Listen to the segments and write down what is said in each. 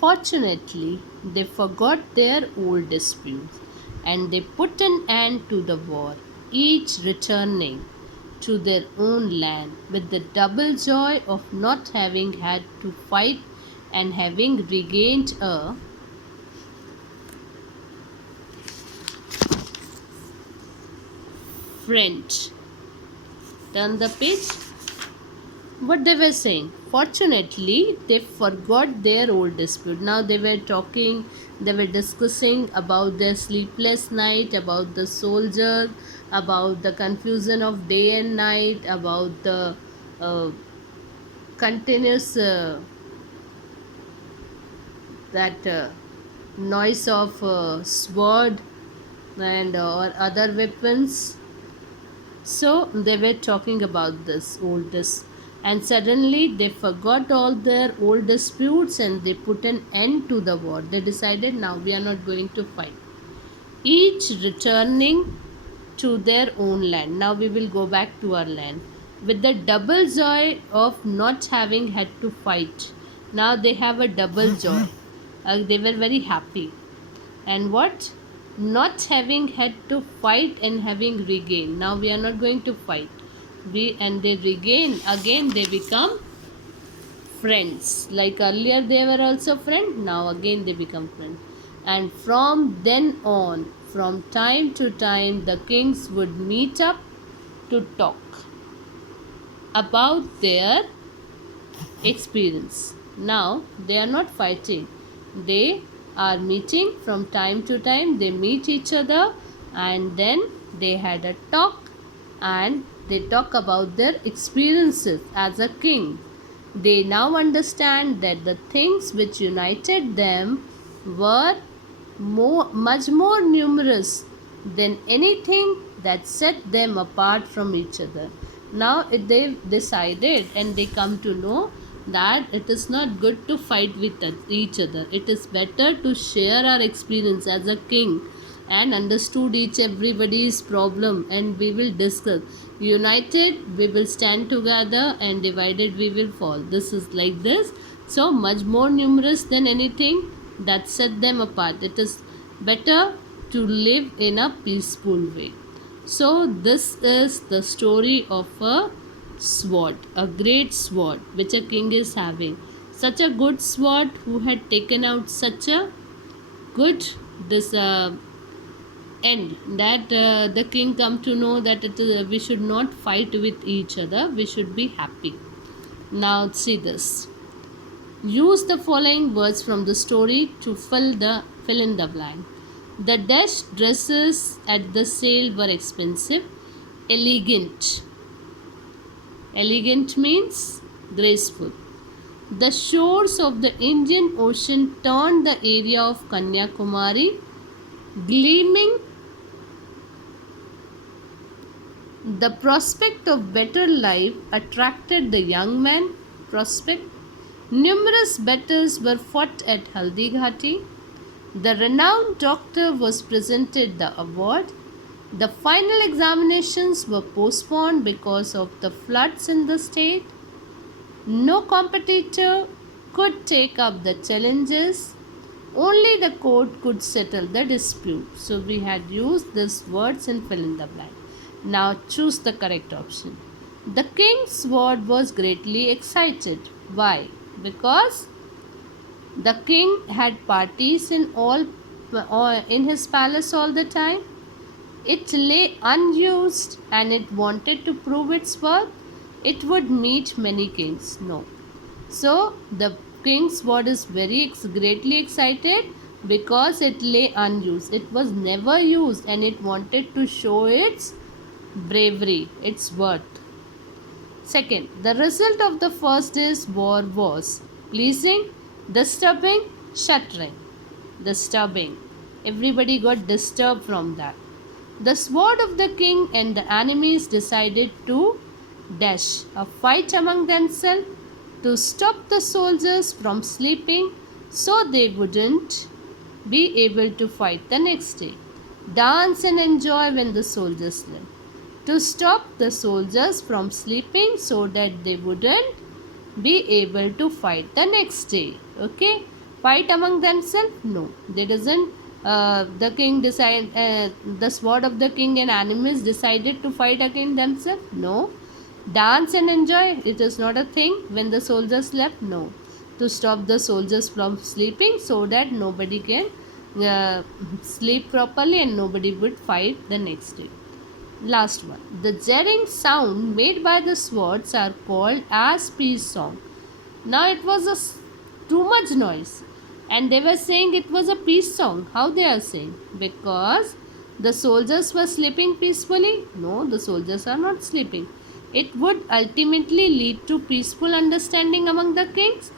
Fortunately, they forgot their old disputes and they put an end to the war, each returning to their own land with the double joy of not having had to fight and having regained a friend. Turn the page. What they were saying, fortunately they forgot their old dispute. Now they were talking, they were discussing about their sleepless night, about the soldier, about the confusion of day and night, about the uh, continuous that noise of sword and or other weapons. So they were talking about this oldest, and suddenly they forgot all their old disputes and they put an end to the war. They decided, now we are not going to fight. Each returning to their own land. Now we will go back to our land with the double joy of not having had to fight. Now they have a double joy. They were very happy. And what? Not having had to fight and having regained. Now we are not going to fight. And they regain again, they become friends. Like earlier they were also friends, now again they become friends. And from then on, from time to time, the kings would meet up to talk about their experience. Now they are not fighting, they are meeting from time to time, they meet each other and then they had a talk and they talk about their experiences as a king. They now understand that the things which united them were much more numerous than anything that set them apart from each other. Now they've decided and they come to know that it is not good to fight with each other. It is better to share our experience as a king and understood each everybody's problem, and we will discuss. United we will stand together and divided we will fall. This is like this. So much more numerous than anything that set them apart. It is better to live in a peaceful way. So this is the story of a sword, a great sword which a king is having. Such a good sword who had taken out such a good this end that the king come to know that we should not fight with each other, we should be happy. Now see this. Use the following words from the story to fill in the blank. The dash dresses at the sale were expensive. Elegant. Elegant means graceful. The shores of the Indian Ocean turned the area of Kanyakumari gleaming. The prospect of better life attracted the young man. Prospect. Numerous battles were fought at Haldighati. The renowned doctor was presented the award. The final examinations were postponed because of the floods in the state. No competitor could take up the challenges. Only the court could settle the dispute. So we had used these words and fill in the blank. Now choose the correct option. The king's sword was greatly excited. Why? Because the king had parties in his palace all the time. It lay unused and it wanted to prove its worth. It would meet many kings. No. So the king's sword is greatly excited because it lay unused. It was never used and it wanted to show its bravery, its worth. Second, the result of the first day's war was pleasing, disturbing, shattering. Disturbing. Everybody got disturbed from that. The sword of the king and the enemies decided to dash a fight among themselves to stop the soldiers from sleeping so they wouldn't be able to fight the next day. Dance and enjoy when the soldiers slept. To stop the soldiers from sleeping so that they wouldn't be able to fight the next day. Okay. fight among themselves? No, they doesn't. The king decide, the sword of the king and enemies decided to fight against themselves? No. Dance and enjoy, it is not a thing when the soldiers slept? No. To stop the soldiers from sleeping so that nobody can uh, sleep properly and nobody would fight the next day. Last one. The jarring sound made by the swords are called as peace song. Now it was too much noise, and they were saying it was a peace song. How they are saying? Because the soldiers were sleeping peacefully? No, the soldiers are not sleeping. It would ultimately lead to peaceful understanding among the kings,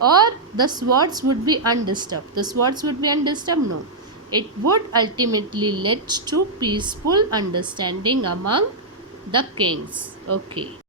or the swords would be undisturbed. The swords would be undisturbed? No. It would ultimately lead to peaceful understanding among the kings. Okay.